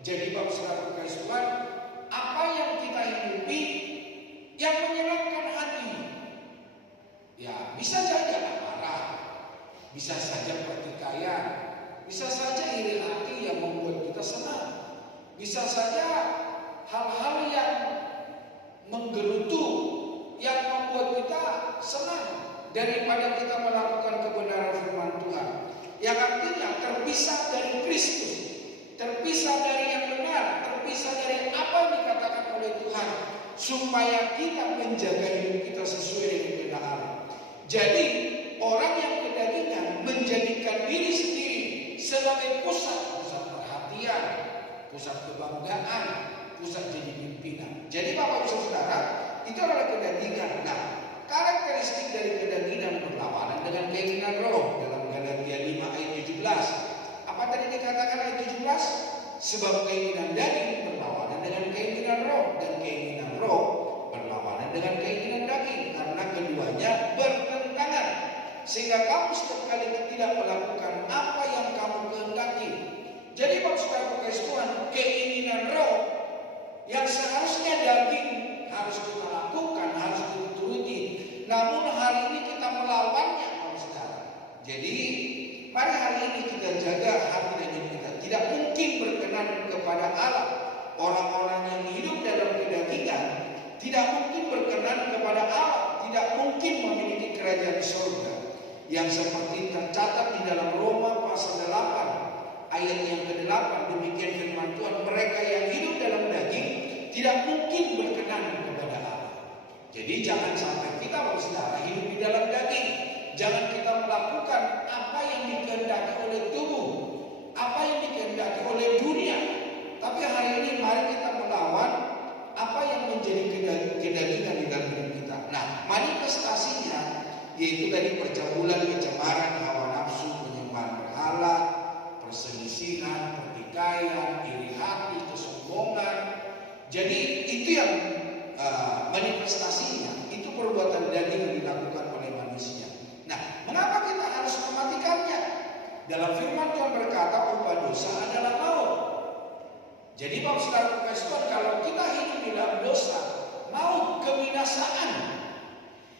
Jadi Bapak Saudara kasih Tuhan, apa yang kita hidupi yang menyenangkan hati, ya bisa saja amarah, bisa saja pertikaian, bisa saja iri hati yang membuat kita senang, bisa saja hal-hal yang menggerutu yang membuat kita senang daripada kita melakukan kebenaran firman Tuhan, yang artinya terpisah dari Kristus, terpisah dari yang benar, terpisah dari apa yang dikatakan oleh Tuhan, supaya kita menjaga hidup kita sesuai dengan kehendak Allah. Jadi orang yang kedagingan menjadikan diri sendiri sebagai pusat perhatian, pusat kebanggaan, pusat jadi pimpinan. Jadi Bapak Ibu Saudara, itu adalah kedagingan. Nah, karakteristik dari kedagingan berlawanan dengan keinginan roh dalam Galatia 5 ayat 17. Apa tadi dikatakan ayat 17? Sebab keinginan daging berlawanan dengan keinginan roh, dan keinginan roh berlawanan dengan keinginan daging, karena keduanya bertentangan, sehingga kamu setiap kali tidak melakukan apa yang kamu kehendaki. Jadi Bapak Saudara kasih Tuhan, keinginan roh yang seharusnya daging harus kita lakukan, harus kita turuti, namun hari ini kita melawannya, Bapak Saudara. Jadi mari hari ini kita jaga hati dan hidup kita. Tidak mungkin berkenan kepada Allah. Orang-orang yang hidup dalam kedagingan tidak mungkin berkenan kepada Allah, tidak mungkin memiliki kerajaan surga. Yang seperti tercatat di dalam Roma pasal 8 ayat yang ke-8, demikian firman Tuhan, mereka yang hidup dalam daging tidak mungkin berkenan kepada Allah. Jadi jangan sampai kita, Bapak Saudara, hidup di dalam daging. Jangan kita melakukan apa yang dikehendaki oleh tubuh, apa yang dikehendaki oleh dunia. Tapi hari ini mari kita melawan apa yang menjadi kedagingan di dalam hidup kita. Nah, manifestasinya yaitu tadi percabulan, kecemaran, hawa nafsu, penyembahan berhala, perselisihan, pertikaian, iri hati, kesombongan. Jadi itu yang manifestasinya, itu perbuatan daging yang dilakukan oleh manusia. Nah, mengapa kita harus mematikannya? Dalam firman Tuhan berkata, upah dosa adalah maut. Jadi Bapak Saudara kasih Tuhan, kalau kita hidup di dalam dosa, maut, kebinasaan,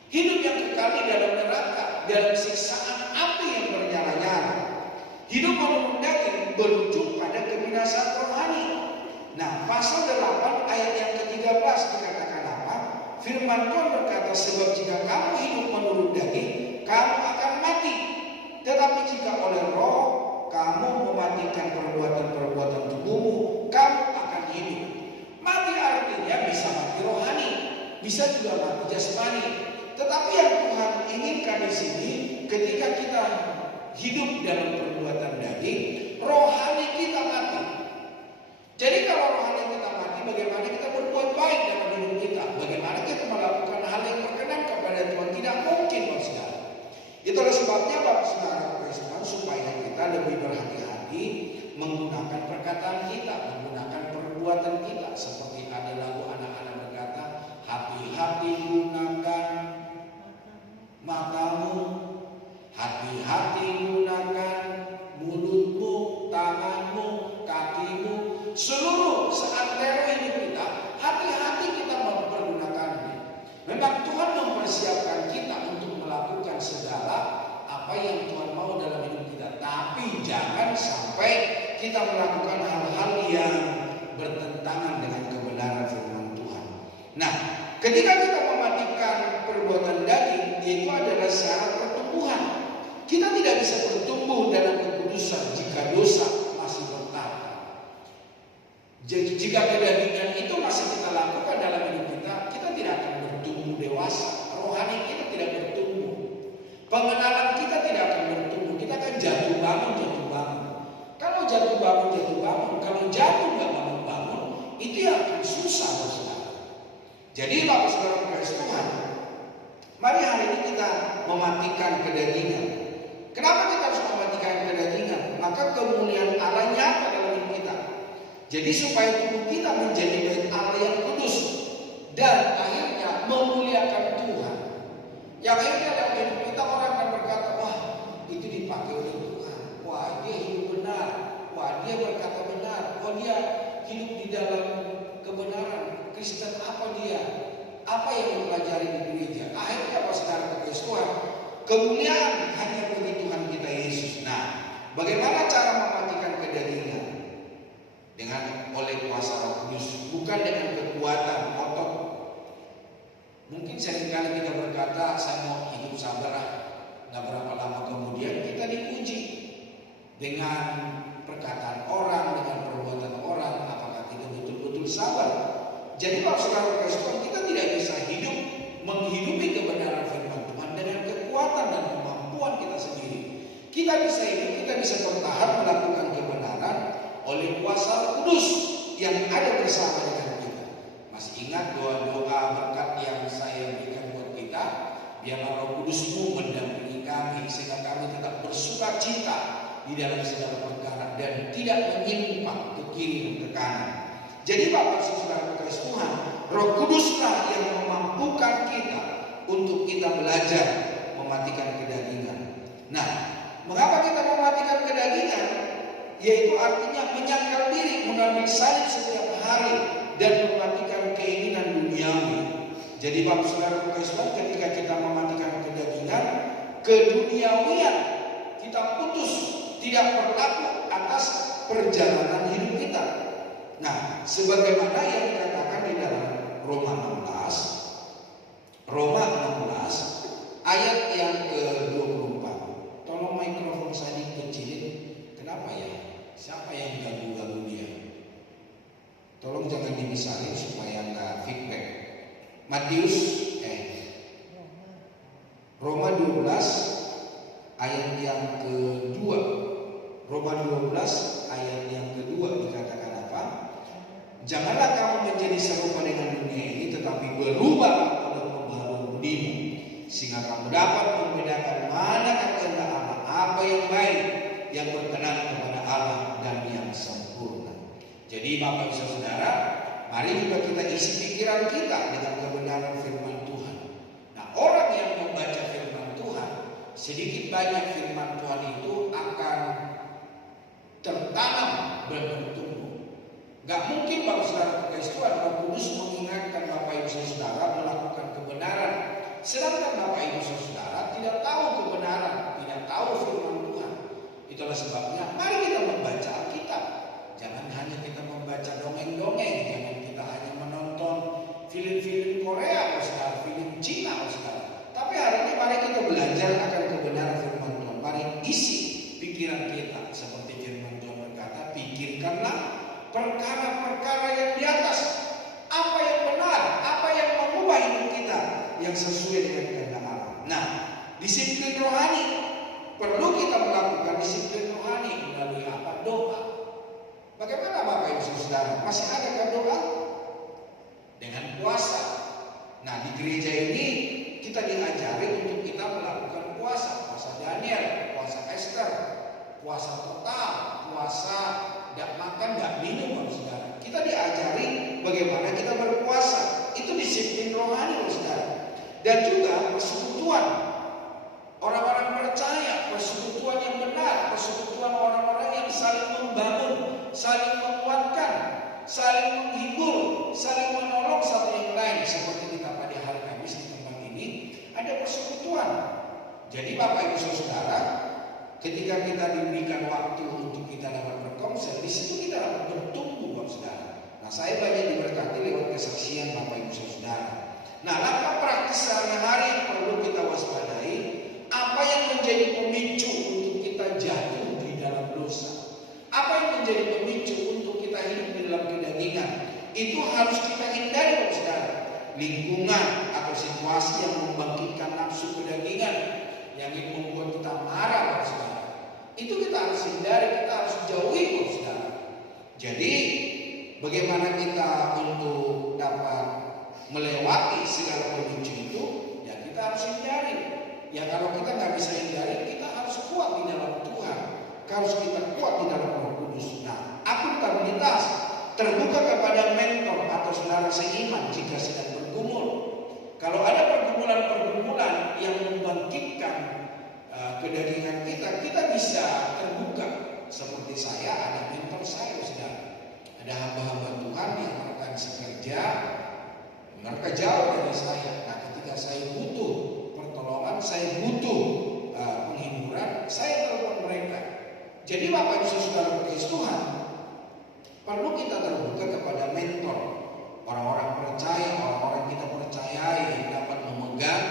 hidup yang kekal di dalam neraka, dalam siksaan api yang bernyala-nyala. Hidup menurut daging berujung pada kebinasaan rohani. Nah, pasal 8 ayat yang ke-13 dikatakan apa? Firman Tuhan berkata, sebab jika kamu hidup menurut daging, kamu akan mati. Tetapi jika oleh roh kamu mematikan perbuatan-perbuatan tubuhmu, kamu akan hidup. Mati artinya bisa mati rohani, bisa juga mati jasmani. Tetapi yang Tuhan inginkan di sini, ketika kita hidup dalam perbuatan daging, rohani kita mati. Jadi kalau rohani kita mati, bagaimana kita berbuat baik dalam hidup kita? Bagaimana kita melakukan hal yang berkenan kepada Tuhan? Tidak mungkin, Bapak Saudara. Itulah sebabnya Bapak Saudara, supaya kita lebih berhati-hati menggunakan perkataan kita, menggunakan perbuatan kita. Seperti ada lagu anak-anak berkata, hati-hati gunakan matamu, hati-hati gunakan mulutmu, tanganmu, kakimu, seluruh seantero hidup kita. Hati-hati kita mempergunakannya. Memang Tuhan mempersiapkan kita untuk melakukan segala apa yang Tuhan mau dalam hidup kita. Tapi jangan sampai kita melakukan hal-hal yang bertentangan dengan kebenaran firman Tuhan. Nah, ketika kita mematikan perbuatan daging, itu adalah syarat pertumbuhan. Kita tidak bisa bertumbuh dalam kekudusan jika dosa masih bertahan. Jika kedagingan itu masih kita lakukan dalam hidup kita, kita tidak akan bertumbuh dewasa. Rohani kita tidak bertumbuh. Pengenalan kita tidak akan bertumbuh. Kita akan jatuh bangun. Kalau jatuh bangun. Kalau jatuh nggak bangun, itu yang akan susah, Saudara. Jadi Bapak Saudara kasih Tuhan, mari hari ini kita mematikan kedagingan. Kenapa kita harus mematikan kedagingan? Maka kemuliaan Allah nyata dalam hidup kita. Jadi supaya tubuh kita menjadi bait Allah yang kudus dan akhirnya memuliakan Tuhan. Yang akhirnya dalam hidup kita orang akan berkata, wah itu dipakai oleh Tuhan, wah dia hidup benar, wah dia berkata benar, wah dia hidup di dalam kebenaran. Kristen apa dia? Apa yang dipelajari di gereja? Akhirnya apa saudara kekasih Tuhan? Kemuliaan hanya bagi Tuhan kita Yesus. Nah, bagaimana cara mematikan kedagingan? Dengan oleh kuasa Roh Kudus, bukan dengan kekuatan otot. Mungkin seringkali kita berkata, saya mau hidup sabar. Nggak berapa lama kemudian kita diuji dengan perkataan orang, dengan perbuatan orang, apakah kita betul-betul sabar. Jadi kalau saudara Tuhan, kita tidak bisa hidup menghidupi kebenaran firman Tuhan dengan kekuatan dan kemampuan kita sendiri. Kita bisa hidup, kita bisa bertahan melakukan kebenaran oleh kuasa Roh Kudus yang ada bersama dengan kita. Masih ingat doa-doa berkat yang saya berikan buat kita? Biarlah Roh Kudus-Mu mendampingi kami sehingga kami tetap bersuka cita di dalam segala perkara dan tidak menyimpang ke kiri dan ke kanan. Jadi Bapak Saudara kekasih Tuhan, Roh Kuduslah yang memampukan kita untuk kita belajar mematikan kedagingan. Nah, mengapa kita mematikan kedagingan? Yaitu artinya menyangkal diri, mengambil salib setiap hari dan mematikan keinginan duniawi. Jadi Bapak Saudara kekasih Tuhan, ketika kita mematikan kedagingan, keduniawian kita putus, tidak berlaku atas perjalanan hidup kita. Nah, sebagaimana yang dikatakan di dalam Roma 16 ayat yang ke-24. Tolong mikrofon saya dikecilin. Kenapa ya? Siapa yang ganggu-ganggu dia? Tolong jangan dimisalin supaya nggak feedback. Roma 12 ayat yang kedua. Roma 12 ayat yang kedua dikatakan apa? Janganlah kamu menjadi serupa dengan dunia ini, tetapi berubah oleh pembaharuan budimu, sehingga kamu dapat membedakan mana kehendak Allah, apa yang baik, yang berkenan kepada Allah dan yang sempurna. Jadi Bapak Ibu Saudara, mari juga kita isi pikiran kita dengan kebenaran firman Tuhan. Nah, orang yang membaca firman Tuhan, sedikit banyak firman Tuhan itu akan tertanam dan bertumbuh. Gak mungkin Bapak Saudara kekasih Tuhan, Roh Kudus mengingatkan Bapak Ibu Saudara melakukan kebenaran, sedangkan Bapak Ibu Saudara tidak tahu kebenaran, tidak tahu firman Tuhan. Itulah sebabnya mari kita membaca Alkitab. Jangan hanya kita membaca dongeng-dongeng, jangan kita hanya menonton film-film Korea, Saudara, film Cina, Saudara. Tapi hari ini mari kita belajar akan kebenaran firman Tuhan. Mari isi pikiran kita seperti firman Tuhan berkata, pikirkanlah perkara-perkara yang di atas, apa yang benar, apa yang mengubah hidup kita yang sesuai dengan kehendak Allah. Nah, disiplin rohani perlu kita melakukan disiplin rohani melalui apa? Doa. Bagaimana Bapak Ibu Saudara? Masih adakah doa? Dengan puasa. Nah, di gereja ini kita diajari untuk kita melakukan puasa, puasa Daniel, puasa Esther, puasa total, puasa tidak makan, tidak minum, Saudara. Kita diajari bagaimana kita berpuasa. Itu disiplin rohani, Saudara. Dan juga persekutuan orang-orang percaya, persekutuan yang benar, persekutuan orang-orang yang saling membangun, saling menguatkan, saling menghibur, saling menolong satu yang lain. Seperti kita pada hari Kamis di tempat ini ada persekutuan. Jadi Bapak Ibu Saudara, ketika kita diberikan waktu untuk kita dapat berkonsel, di situ kita dapat bertumbuh, Bapak Saudara. Nah, saya banyak diberkati lewat kesaksian Bapak Ibu Saudara. Nah, langkah praktis sehari-hari yang perlu kita waspadai, apa yang menjadi pemicu untuk kita jatuh di dalam dosa, apa yang menjadi pemicu untuk kita hidup di dalam kedagingan, itu harus kita hindari, Bapak Saudara. Lingkungan atau situasi yang membangkitkan nafsu kedagingan, yang ingin membuat kita marah, Bapak Saudara, itu kita harus hindari, kita harus jauhi, Bapak Saudara. Jadi bagaimana kita untuk dapat melewati segala pemicu itu? Ya kita harus hindari. Ya kalau kita nggak bisa hindari, kita harus kuat di dalam Tuhan, harus kita kuat di dalam Roh Kudus. Nah, akuntabilitas, terbuka kepada mentor atau saudara seiman jika sedang bergumul. Kalau ada pergumulan-pergumulan yang membangkitkan kedagingan kita, kita bisa terbuka. Seperti saya, ada mentor saya, saudara. Ada hamba-hamba mereka jauh dari saya. Nah, ketika saya butuh pertolongan, saya butuh penghiburan, saya telepon mereka. Jadi Bapak Ibu Saudara berkasih Tuhan, perlu kita terbuka kepada mentor, orang-orang percaya, orang-orang kita percayai yang dapat memegang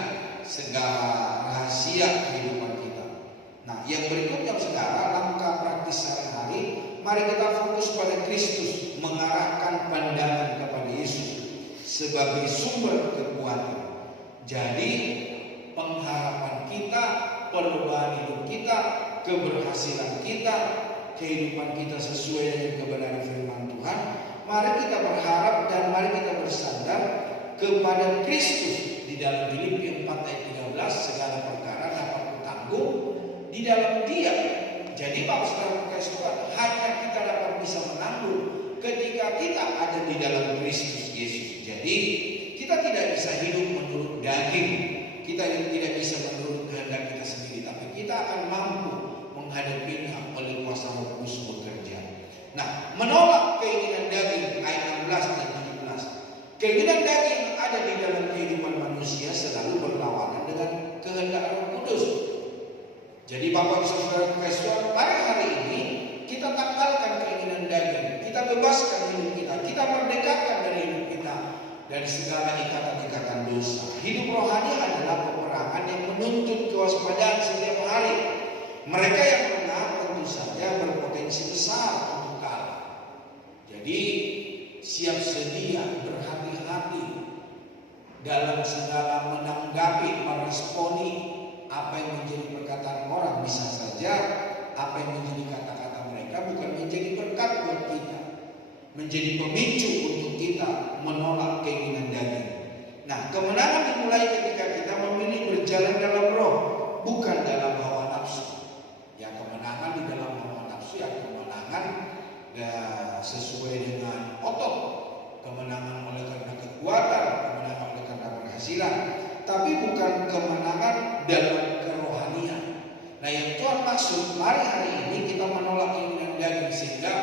segala rahasia kehidupan kita. Nah, yang berikutnya sekarang langkah praktis sehari-hari, mari kita fokus pada Kristus, mengarahkan pandangan kepada Yesus sebagai sumber kekuatan. Jadi pengharapan kita, perubahan hidup kita, keberhasilan kita, kehidupan kita sesuai dengan kebenaran firman Tuhan, mari kita berharap dan mari kita bersandar kepada Kristus. Di dalam Filipi 4 ayat 13, segala perkara dapat kutanggung di dalam Dia. Jadi Bapak Saudara berkasih Tuhan, hanya kita dapat bisa menanggung ketika kita ada di dalam Kristus Yesus. Jadi kita tidak bisa hidup menurut daging, kita tidak bisa menurut kehendak kita sendiri, tapi kita akan mampu menghadapinya oleh kuasa Roh Kudus bekerja. Nah, menolak keinginan daging ayat 16 dan 17. Keinginan daging ada di dalam kehidupan manusia selalu berlawanan dengan kehendak Roh Kudus. Jadi Bapak Ibu Saudara berkasih Tuhan, pada hari ini kita tanggalkan keinginan daging, kita bebaskan hidup kita merdekakan dari hidup kita dari segala ikatan-ikatan dosa. Hidup rohani adalah peperangan yang menuntut kewaspadaan setiap hari. Mereka yang menang tentu saja berpotensi besar untuk kalah. Jadi siap sedia, berhati-hati dalam segala menanggapi, meresponi apa yang menjadi perkataan orang. Bisa saja apa yang menjadi kata-kata mereka bukan menjadi berkat buat kita, menjadi pemicu untuk kita menolak keinginan daging. Nah, kemenangan dimulai ketika kita memilih berjalan dalam Roh, bukan dalam hawa nafsu. Ya, kemenangan di dalam hawa nafsu ya kemenangan sesuai dengan otot, kemenangan oleh karena kekuatan, kemenangan oleh karena berhasilan, tapi bukan kemenangan dalam kerohanian. Nah, yang Tuhan maksud, mari hari ini kita menolak keinginan daging sehingga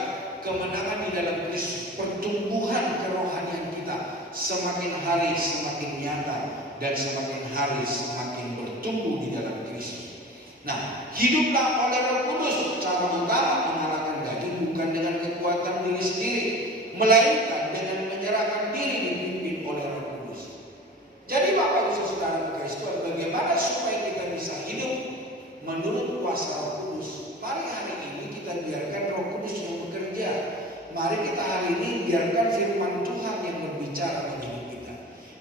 kemenangan di dalam Kristus, pertumbuhan kerohanian kita semakin hari semakin nyata dan semakin hari semakin bertumbuh di dalam Kristus. Nah, hiduplah oleh Roh Kudus. Cara utama mengalahkan daging bukan dengan kekuatan diri sendiri, melainkan dengan menyerahkan diri dipimpin oleh Roh Kudus. Jadi Bapak Ibu Saudara berkasih Tuhan, bagaimana supaya kita bisa hidup menurut kuasa Roh Kudus? Mari hari ini kita biarkan Roh Kudus yang bekerja. Mari kita hari ini biarkan firman Tuhan yang berbicara pada hidup kita.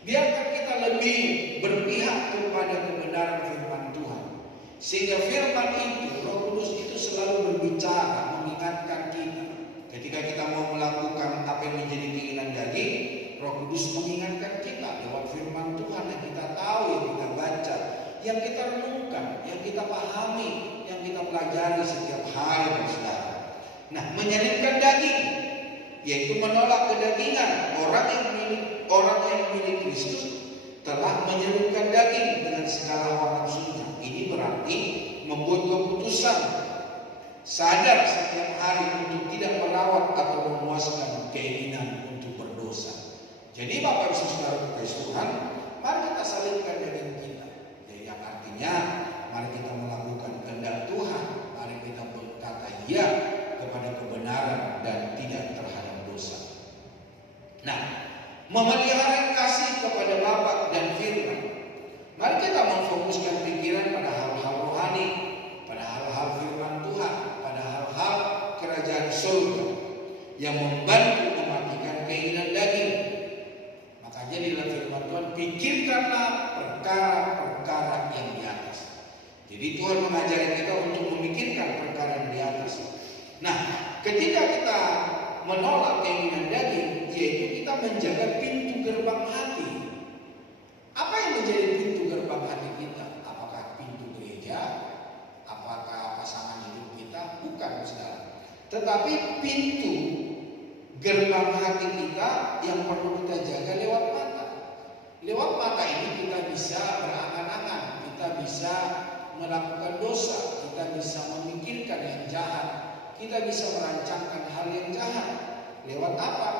Biarkan kita lebih berpihak kepada kebenaran firman Tuhan. Sehingga firman itu, Roh Kudus itu selalu berbicara, mengingatkan kita. Ketika kita mau melakukan apa yang menjadi keinginan daging, Roh Kudus mengingatkan kita lewat firman Tuhan yang kita tahu, yang kita baca, yang kita renungkan, yang kita pahami, yang kita pelajari setiap hari, saudara. Nah, menyalibkan daging, yaitu menolak kedagingan. Orang yang milik Kristus telah menyalibkan daging dengan segala hawa nafsunya. Ini berarti membuat keputusan sadar setiap hari untuk tidak merawat atau memuaskan keinginan untuk berdosa. Jadi Bapak Ibu Saudara berkasih Tuhan, mari kita salibkan daging kita. Yang artinya mari kita melakukan kehendak Tuhan. Mari kita berkata ya kepada kebenaran dan tidak terhadap dosa. Nah, memelihara kasih kepada Bapa dan firman. Mari kita memfokuskan pikiran pada hal-hal rohani, pada hal-hal firman Tuhan, pada hal-hal kerajaan surga yang membantu mematikan keinginan daging. Makanya di dalam firman Tuhan, pikirkanlah perkara-perkara yang di atas. Jadi Tuhan mengajari kita untuk memikirkan perkara yang di atas. Nah, ketika kita menolak keinginan daging, yaitu kita menjaga pintu gerbang hati. Apa yang menjadi pintu gerbang hati kita? Apakah pintu gereja? Apakah pasangan hidup kita? Bukan, saudara. Tetapi pintu gerbang hati kita yang perlu kita jaga lewat mata. Lewat mata ini kita bisa berangan-angan, kita bisa melakukan dosa, kita bisa memikirkan yang jahat, kita bisa merancangkan hal yang jahat. Lewat apa?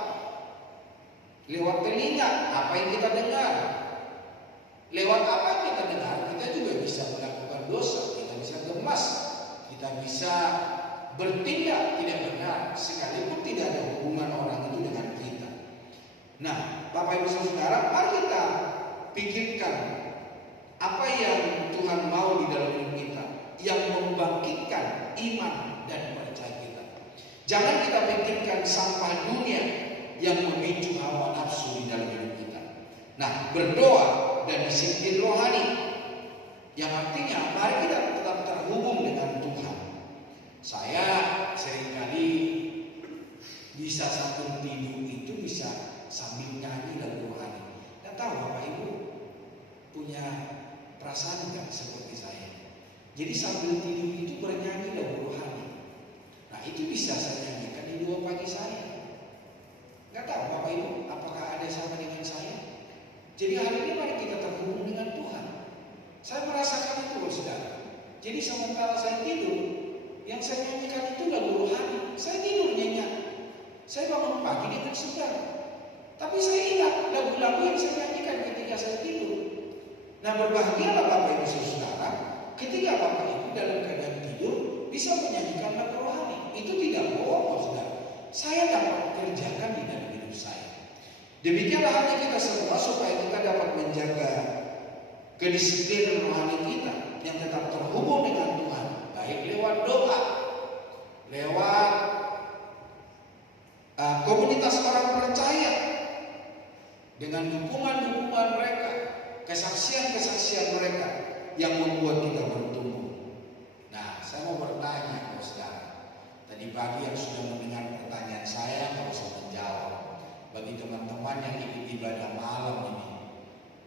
Lewat telinga, apa yang kita dengar. Lewat apa yang kita dengar, kita juga bisa melakukan dosa. Kita bisa gemas, kita bisa bertindak tidak benar, sekalipun tidak ada hubungan orang itu dengan kita. Nah, Bapak Ibu Saudara, mari kita pikirkan apa yang Tuhan mau di dalam hidup kita, yang membangkitkan iman dan percaya kita. Jangan kita pikirkan sampah dunia yang memicu hawa nafsu di dalam hidup kita. Nah, berdoa dan disiplin rohani, yang artinya mari kita tetap terhubung dengan Tuhan. Saya seringkali bisa sambil tidur itu bisa sambil nyanyi lagu rohani. Tidak tahu Bapak Ibu punya perasaan enggak seperti saya? Jadi sambil tidur itu bernyanyi lagu rohani. Nah, itu bisa saya nyanyikan di 2 pagi saya. Enggak tahu Bapak Ibu apakah ada sama dengan saya? Jadi hari ini mari kita terhubung dengan Tuhan. Saya merasakan itu loh saudara. Jadi sementara saya tidur, yang saya nyanyikan itu lagu rohani. Saya tidur nyenyak. Saya bangun pagi dengan segar. Tapi saya ingat lagu-lagu yang saya nyanyikan ketika saya tidur. Nah, berbahagialah Bapak Ibu Saudara ketika Bapak Ibu dalam keadaan tidur bisa menyanyikan lagu rohani. Itu tidak bohong saudara. Saya dapat kerjakan di dalam hidup saya. Demikianlah halnya kita semua supaya kita dapat menjaga kedisiplinan rohani kita yang tetap terhubung dengan Tuhan, baik lewat doa, lewat komunitas orang percaya, dengan dukungan-dukungan mereka, kesaksian-kesaksian mereka yang membuat kita bertumbuh. Nah, saya mau bertanya saudara, tadi pagi yang sudah mendengar pertanyaan saya nggak usah menjawab. Bagi teman-teman yang ikut ibadah malam ini,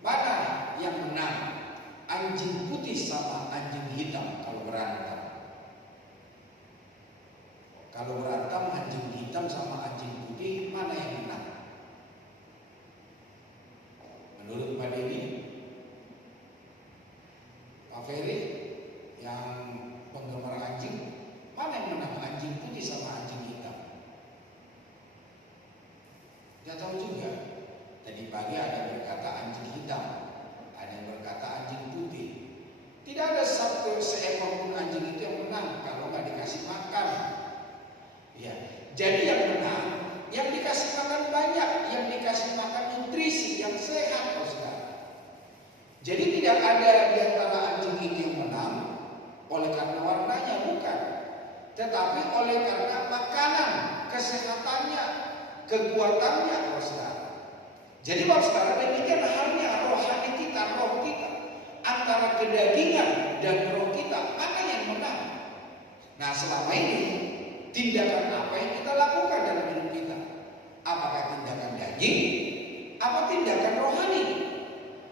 mana yang menang? Anjing putih sama anjing hitam kalau berantem. Kalau berantem anjing hitam sama anjing putih, mana yang menang? Menurut Pak Dedi, Pak Ferry yang penggemar anjing, mana yang menang? Anjing putih sama anjing hitam? Tidak tahu juga. Tadi pagi ada yang berkata anjing hitam, ada yang berkata anjing putih. Tidak ada satu seekor pun anjing itu yang menang kalau nggak dikasih makan. Ya, jadi yang menang, yang dikasih makan banyak, yang dikasih makan nutrisi yang sehat, saudara. Jadi tidak ada di antara anjing ini yang menang oleh karena warnanya, bukan, tetapi oleh karena makanan, kesehatannya, kekuatannya, saudara. Jadi saudara, demikian halnya rohani kita, roh kita, antara kedagingan dan roh kita, mana yang menang? Nah, selama ini tindakan apa yang kita lakukan dalam hidup kita? Apakah tindakan daging? Apa tindakan rohani?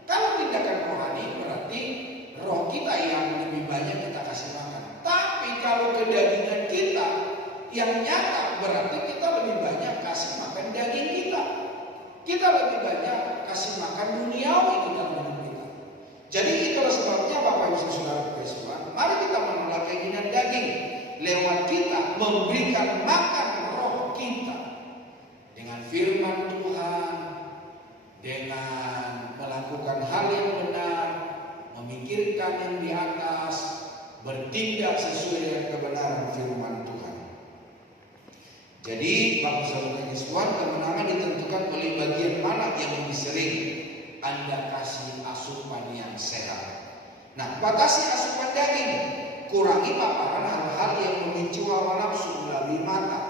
Kalau tindakan rohani berarti roh kita yang lebih banyak kita kasih makan. Tapi kalau kedagingan kita yang nyata berarti kita lebih banyak kasih makan daging kita. Kita lebih banyak kasih makan duniawi di dalam hidup kita. Jadi itulah sebabnya Bapak Ibu Saudara Tuhan, mari kita menolak keinginan daging lewat kita memberikan makan roh kita dengan firman Tuhan, dengan melakukan hal yang benar, memikirkan yang di atas, bertindak sesuai dengan kebenaran firman Tuhan. Jadi Bapak Saudara Tuhan, kemenangan ditentukan oleh bagian mana yang lebih sering Anda kasih asupan yang sehat. Nah, batasi asupan daging, kurangi paparan hal-hal yang memicu hawa nafsu melalui mata.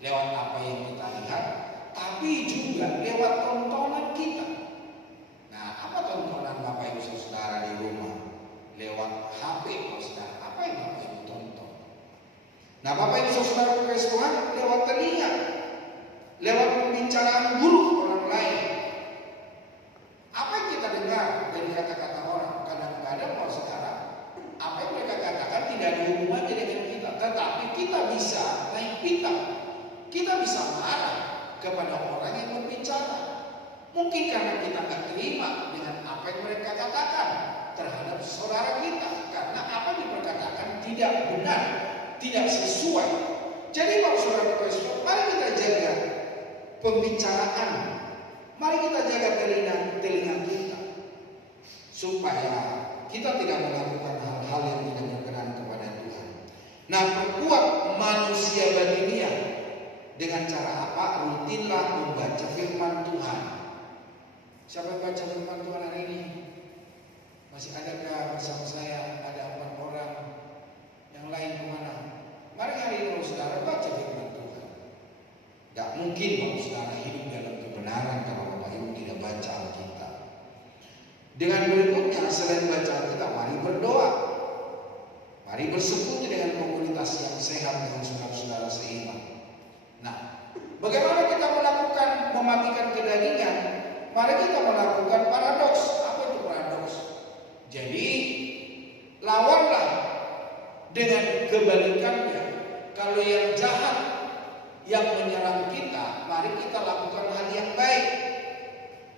Lewat apa yang kita lihat, tapi juga lewat tontonan kita. Nah, apa tontonan Bapak Ibu Saudara di rumah? Lewat HP, saudara. Apa yang Bapak Ibu tonton? Nah, Bapak Ibu Saudara Tuhan, lewat telinga, lewat pembicaraan buruk orang lain. Apa yang kita dengar dari kata-kata orang? Kadang-kadang saudara, apa yang mereka katakan tidak ada hubungannya dengan kita, tetapi kita bisa naik pitam, kita bisa marah kepada orang yang berbicara. Mungkin karena kita tidak terima dengan apa yang mereka katakan terhadap saudara kita, karena apa yang diperkatakan tidak benar, tidak sesuai. Jadi Bapak Saudara, mari kita jaga pembicaraan. Mari kita jaga telinga kita supaya kita tidak melakukan hal-hal yang tidak berkenan kepada Tuhan. Nah, perkuat manusia batiniah dengan cara apa? Rutinlah membaca firman Tuhan. Siapa yang baca firman Tuhan hari ini? Masih adakah bersama saya? Ada 4 orang. Yang lain kemana? Mari hari ini saudara baca firman Tuhan. Tidak mungkin kalau saudara hidup dalam kebenaran kalau Bapak Ibu tidak baca Alkitab. Dengan berikutnya, selain baca Alkitab, mari berdoa. Mari bersekutu dengan komunitas yang sehat dengan saudara-saudara seiman. Nah, bagaimana kita melakukan mematikan kedagingan? Mari kita melakukan paradoks. Apa itu paradoks? Jadi, lawanlah dengan kebalikannya. Kalau yang jahat yang menyerang kita, mari kita lakukan hal yang baik.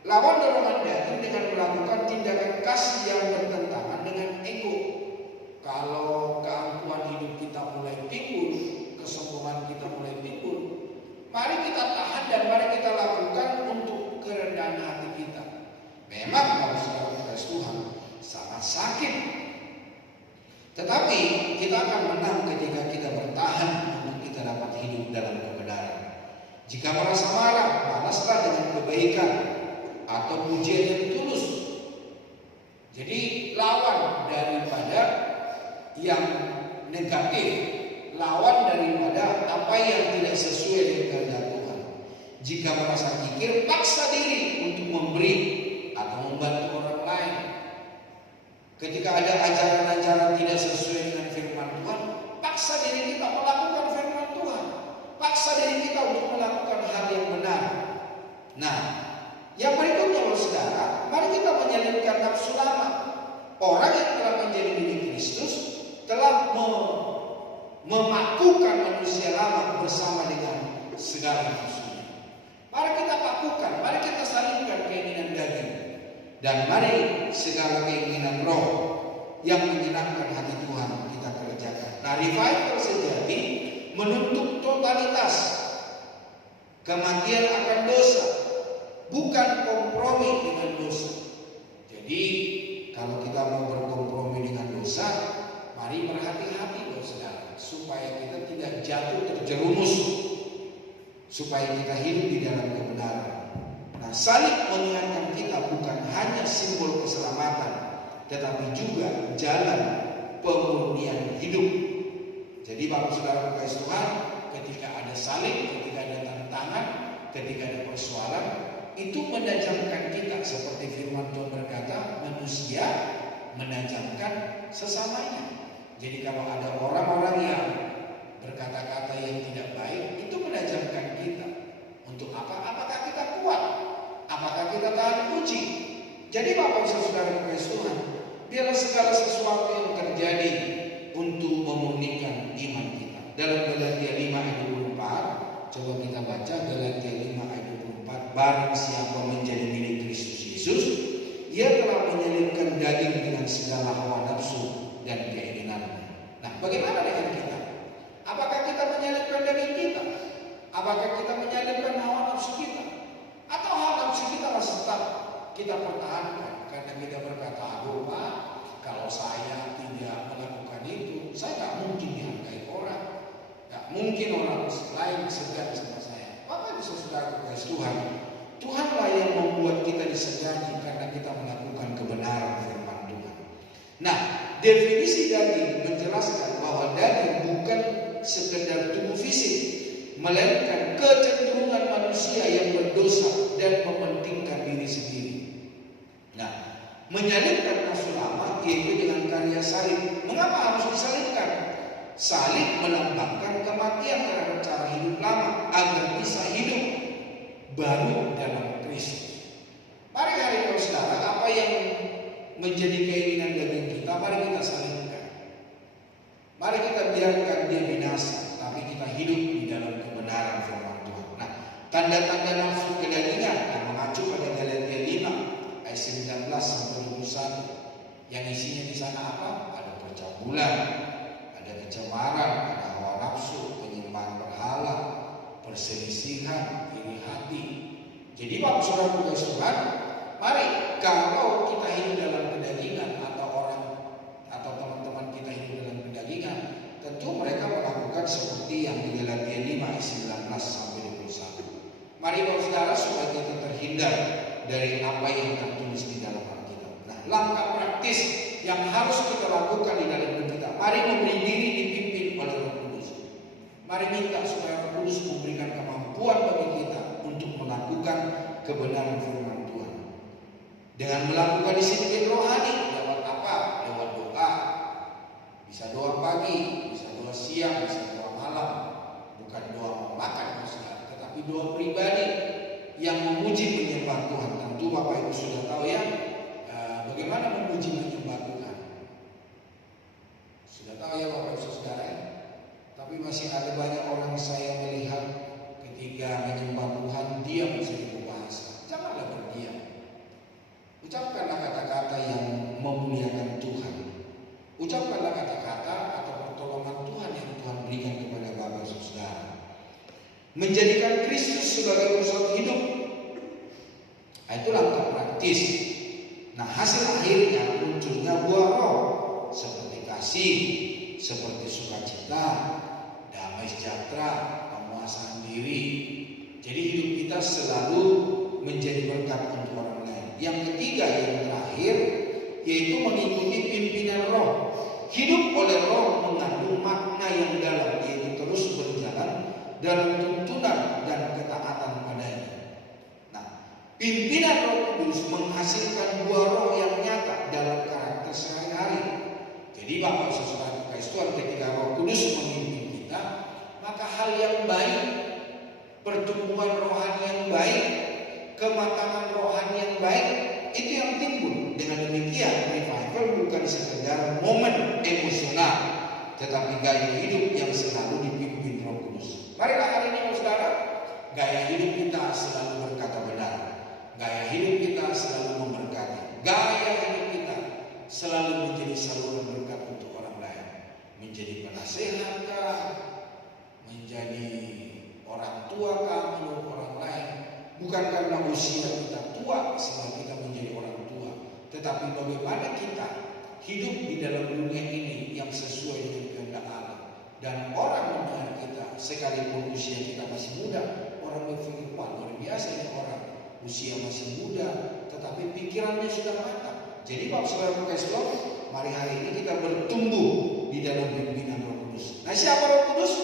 Lawan dorongan daging dengan melakukan tindakan kasih yang bertentangan dengan ego. Kalau keangkuhan hidup kita mulai timbul, kesombongan kita mulai timbul, mari kita tahan dan mari kita lakukan untuk kerendahan hati kita. Memang kalau saudara Tuhan sangat sakit, tetapi kita akan menang ketika kita bertahan untuk kita dapat hidup dalam kebenaran. Jika merasa marah, balaslah dengan kebaikan atau pujian yang tulus. Jadi lawan daripada yang negatif, lawan daripada apa yang tidak sesuai dengan kehendak Tuhan. Jika merasa kikir, paksa diri untuk memberi atau membantu orang lain. Ketika ada ajaran-ajaran tidak sesuai dengan firman Tuhan, paksa diri kita melakukan firman Tuhan. Paksa diri kita untuk melakukan hal yang benar. Nah, yang berikutnya saudara, mari kita menyalipkan nafsu lama. Orang yang telah menjadi milik Kristus telah memakukan manusia lama bersama dengan segala nafsunya. Mari kita pakukan, mari kita salibkan keinginan daging, dan mari segala keinginan roh yang menyenangkan hati Tuhan kita kerjakan. Nah, revival sejati menuntut totalitas kematian akan dosa, bukan kompromi dengan dosa. Jadi kalau kita mau berkompromi dengan dosa, mari berhati-hati saudara, supaya kita tidak jatuh terjerumus, supaya kita hidup di dalam kebenaran. Nah, salib mengingatkan kita bukan hanya simbol keselamatan, tetapi juga jalan pemurnian hidup. Jadi Bapak Saudara kasih Tuhan, ketika ada salib, ketika ada tantangan, ketika ada persoalan, itu menajamkan kita seperti firman Tuhan berkata, manusia menajamkan sesamanya. Jadi kalau ada orang-orang yang berkata-kata yang tidak baik, itu menajamkan kita. Untuk apa? Apakah kita kuat? Apakah kita tahan uji? Jadi Bapak Saudara kasih Tuhan, biarlah segala sesuatu yang terjadi untuk memurnikan iman kita. Dalam Galatia 5 ayat 24, coba kita baca Galatia 5 ayat 24. Barang siapa menjadi milik Kristus Yesus, ia telah menyalibkan daging dengan segala hawa nafsu dan keinginannya. Nah, bagaimana dengan kita? Apakah kita menyalibkan daging kita? Apakah kita menyalibkan hawa nafsu kita? Atau hawa nafsu kita masih tetap kita pertahankan karena kita berkata, aduh Pak, kalau saya tidak melakukan itu, saya tak mungkin dihargai orang, tak mungkin orang lain segan sama saya. Bapak bisa saudara kasih Tuhan, Tuhanlah yang membuat kita disegani karena kita melakukan kebenaran firman Tuhan. Nah, definisi daging menjelaskan bahwa daging bukan sekedar tubuh fisik, melainkan kecenderungan manusia yang berdosa dan mementingkan diri sendiri. Nah, menyalibkan nafsu lama yaitu dengan karya salib. Mengapa harus disalibkan? Salib melambangkan kematian terhadap cara hidup lama agar bisa hidup baru dalam Kristus. Mari hari ini saudara, apa yang menjadi keinginan daging kita, mari kita salibkan. Mari kita biarkan dia binasa, tapi kita hidup di dalam kebenaran firman Tuhan. Nah, tanda-tanda nafsu kedagingan yang mengacu pada Galatia 5 ayat 19 sampai 21, yang isinya di sana apa? Ada percabulan, ada kecemaran, ada hawa nafsu, penyembahan berhala, perselisihan, iri hati, Jadi Bapak Saudara kasih Tuhan, mari kalau kita hidup dalam kedagingan atau teman-teman kita hidup dalam kedagingan, tentu mereka melakukan seperti yang di Galatia 5 ayat 19 sampai 21. Mari Bapak Saudara supaya kita terhindar dari apa yang tertulis di dalam Alkitab. Nah, langkah praktis yang harus kita lakukan di dalam hidup kita. Mari memberi diri dipimpin oleh Roh Kudus. Mari minta supaya Roh Kudus memberikan kemampuan bagi kita untuk melakukan kebenaran firman Tuhan. Dengan melakukan disiplin rohani, lewat apa? Lewat doa. Bisa doa pagi, bisa doa siang, bisa doa malam. Bukan doa mau makan, tetapi doa pribadi yang memuji menyembah Tuhan. Tentu Bapak Ibu sudah tahu ya, bagaimana memuji menyembah Tuhan. Sudah tahu ya Bapak Ibu Saudara ya? Tapi masih ada banyak orang saya melihat ketika menyembah Tuhan diam saja berbahasa. Janganlah berdiam. Ucapkanlah kata-kata yang memuliakan Tuhan. Ucapkanlah kata-kata atau pertolongan Tuhan yang Tuhan berikan kepada Bapak Ibu Saudara. Menjadikan Kristus sebagai pusat hidup. Nah, itu langkah praktis. Nah, hasil akhirnya munculnya buah roh seperti kasih, seperti sukacita, damai sejahtera, penguasaan diri. Jadi hidup kita selalu menjadi berkat untuk orang lain. Yang ketiga, yang terakhir, yaitu mengikuti pimpinan roh. Hidup oleh roh mengandung makna yang dalam, yaitu terus berjalan dalam tuntunan dan ketaatan padanya. Nah, pimpinan Roh Kudus menghasilkan buah roh yang nyata dalam karakter sehari-hari. Jadi Bapak Saudara kasih Tuhan, ketika Roh Kudus memimpin kita, maka hal yang baik, pertumbuhan rohani yang baik, kematangan rohani yang baik, itu yang timbul. Dengan demikian, revival bukan sekedar momen emosional, tetapi gaya hidup yang selalu dipimpin Roh Kudus. Marilah hari ini Saudara, gaya hidup kita selalu berkata benar, gaya hidup kita selalu memberkati, gaya hidup kita selalu menjadi saluran berkat untuk orang lain, menjadi penasehat kah, menjadi orang tua kah menurut orang lain, bukan karena usia kita tua sehingga kita menjadi orang tua, tetapi bagaimana kita hidup di dalam dunia ini yang sesuai dengan kehendak Allah. Dan orang mendengar kita, sekalipun usia kita masih muda, orang berpikir, wah luar biasa ya orang usia masih muda, tetapi pikirannya sudah matang. Jadi Bapak Saudara kasih Tuhan, mari hari ini kita bertumbuh di dalam pimpinan Roh Kudus. Nah, siapa Roh Kudus?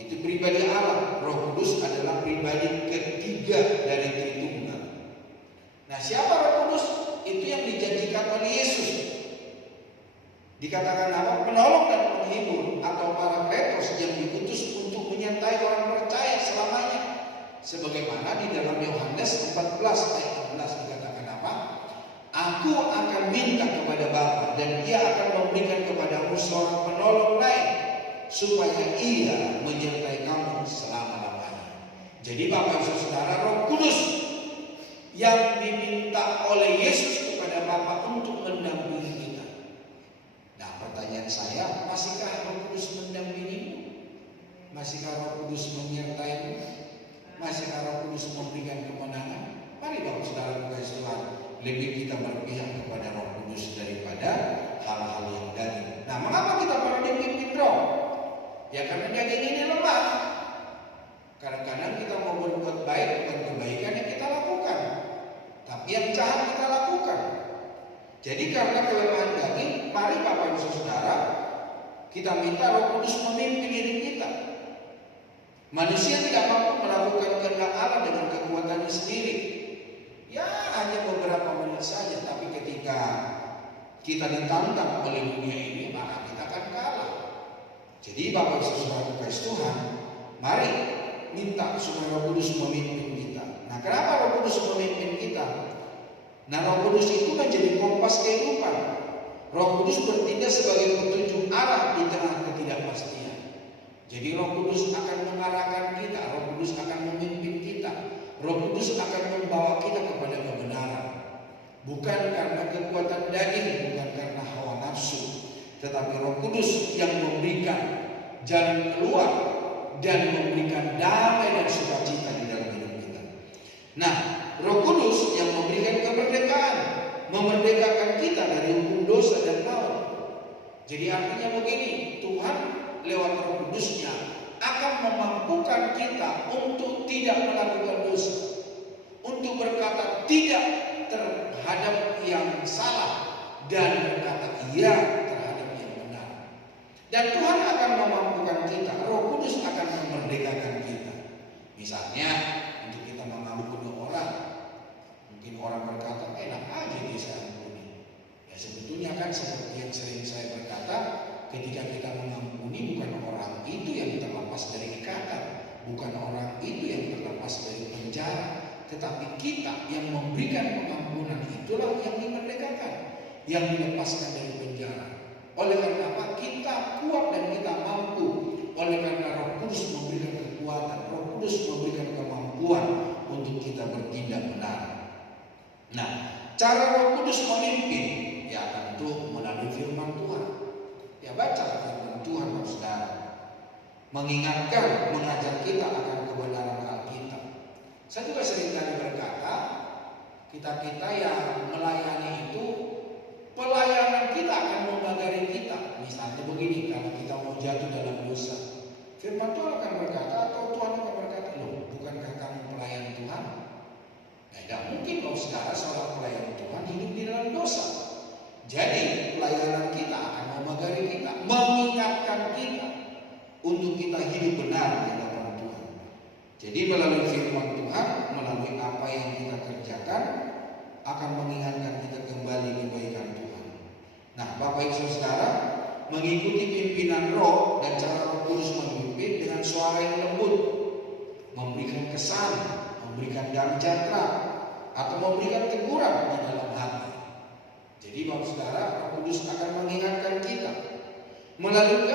Itu pribadi Allah. Roh Kudus adalah pribadi ketiga dari Tritunggal. Nah, siapa Roh Kudus? Itu yang dijanjikan oleh Yesus. Dikatakan apa? Penolong dan penghibur atau Parakletos yang diutus untuk menyertai orang percaya selamanya. Sebagaimana di dalam Yohanes 14 ayat 16 dikatakan apa? Aku akan minta kepada Bapa dan Ia akan memberikan kepadamu seorang penolong lain supaya Ia menyertai kamu selama-lamanya. Jadi Bapak Ibu Saudara, Roh Kudus yang diminta oleh Yesus kepada Bapa untuk mendampingi kita. Nah, pertanyaan saya, masihkah Roh Kudus mendampingimu? Masihkah Roh Kudus menyertaimu? Masihkah Roh Kudus memberikan kemenangan? Mari Bapak Saudara kasih Tuhan, lebih kita berpihak kepada Roh Kudus daripada hal-hal yang daging. Nah, mengapa kita perlu dipimpin roh? Ya karena daging ini lemah. Kadang-kadang kita mau berbuat baik bukan kebaikan yang kita lakukan, tapi yang jahat kita lakukan. Jadi karena kelemahan daging, mari Bapak Ibu Saudara, kita minta Roh Kudus memimpin hidup kita. Manusia tidak mampu melakukan kehendak Allah dengan kekuatannya sendiri. Ya hanya beberapa menit saja, tapi ketika kita ditantang oleh dunia ini, maka kita akan kalah. Jadi Bapak Ibu Saudara kasih Tuhan, mari minta supaya Roh Kudus memimpin kita. Nah, kenapa Roh Kudus memimpin kita? Nah, Roh Kudus itu menjadi kompas kehidupan. Roh Kudus bertindak sebagai petunjuk arah di tengah ketidakpastian. Jadi Roh Kudus akan mengarahkan kita, Roh Kudus akan memimpin kita, Roh Kudus akan membawa kita kepada kebenaran. Bukan karena kekuatan daging, bukan karena hawa nafsu, tetapi Roh Kudus yang memberikan jalan keluar dan memberikan damai dan sukacita di dalam hidup kita. Nah, Kudus yang memberikan kemerdekaan, memerdekakan kita dari hukum dosa dan maut. Jadi artinya begini, Tuhan lewat Roh Kudusnya akan memampukan kita untuk tidak melakukan dosa, untuk berkata tidak terhadap yang salah dan berkata iya terhadap yang benar. Dan Tuhan akan memampukan kita, Roh Kudus akan memerdekakan kita. Misalnya untuk kita mengampuni orang, mungkin orang berkata enak aja dia saya ampuni. Ya sebetulnya kan seperti yang sering saya berkata, ketika kita mengampuni bukan orang itu yang terlepas dari ikatan, bukan orang itu yang terlepas dari penjara, tetapi kita yang memberikan pengampunan itulah yang dimerdekakan, yang dilepaskan dari penjara. Oleh karena apa? Kita kuat dan kita mampu. Oleh karena Roh Kudus memberikan kekuatan, Roh Kudus memberikan kemampuan untuk kita bertindak benar. Nah, cara Roh Kudus memimpin ya tentu melalui firman Tuhan. Ya baca firman Tuhan, saudara. Mengingatkan, mengajak kita akan kebenaran Alkitab. Saya juga sering kali berkata, kita yang melayani itu, pelayanan kita akan membagari kita. Misalnya begini, kalau kita mau jatuh dalam dosa, firman Tuhan akan berkata, atau Tuhan akan berkata, loh, bukankah kamu pelayan Tuhan? Nah, tidak mungkin kalau seorang pelayan Tuhan hidup di dalam dosa. Jadi pelayanan kita akan membagari kita, mengingatkan kita untuk kita hidup benar di hadapan Tuhan. Jadi melalui firman Tuhan, melalui apa yang kita kerjakan, akan mengingatkan kita kembali kebaikan Tuhan. Nah, Bapak Ibu Saudara, mengikuti pimpinan Roh dan cara Roh Kudus memimpin dengan suara yang lembut, memberikan kesan, memberikan damjatra, atau memberikan teguran di dalam hati. Jadi Bapak Saudara, Roh Kudus akan mengingatkan kita melalui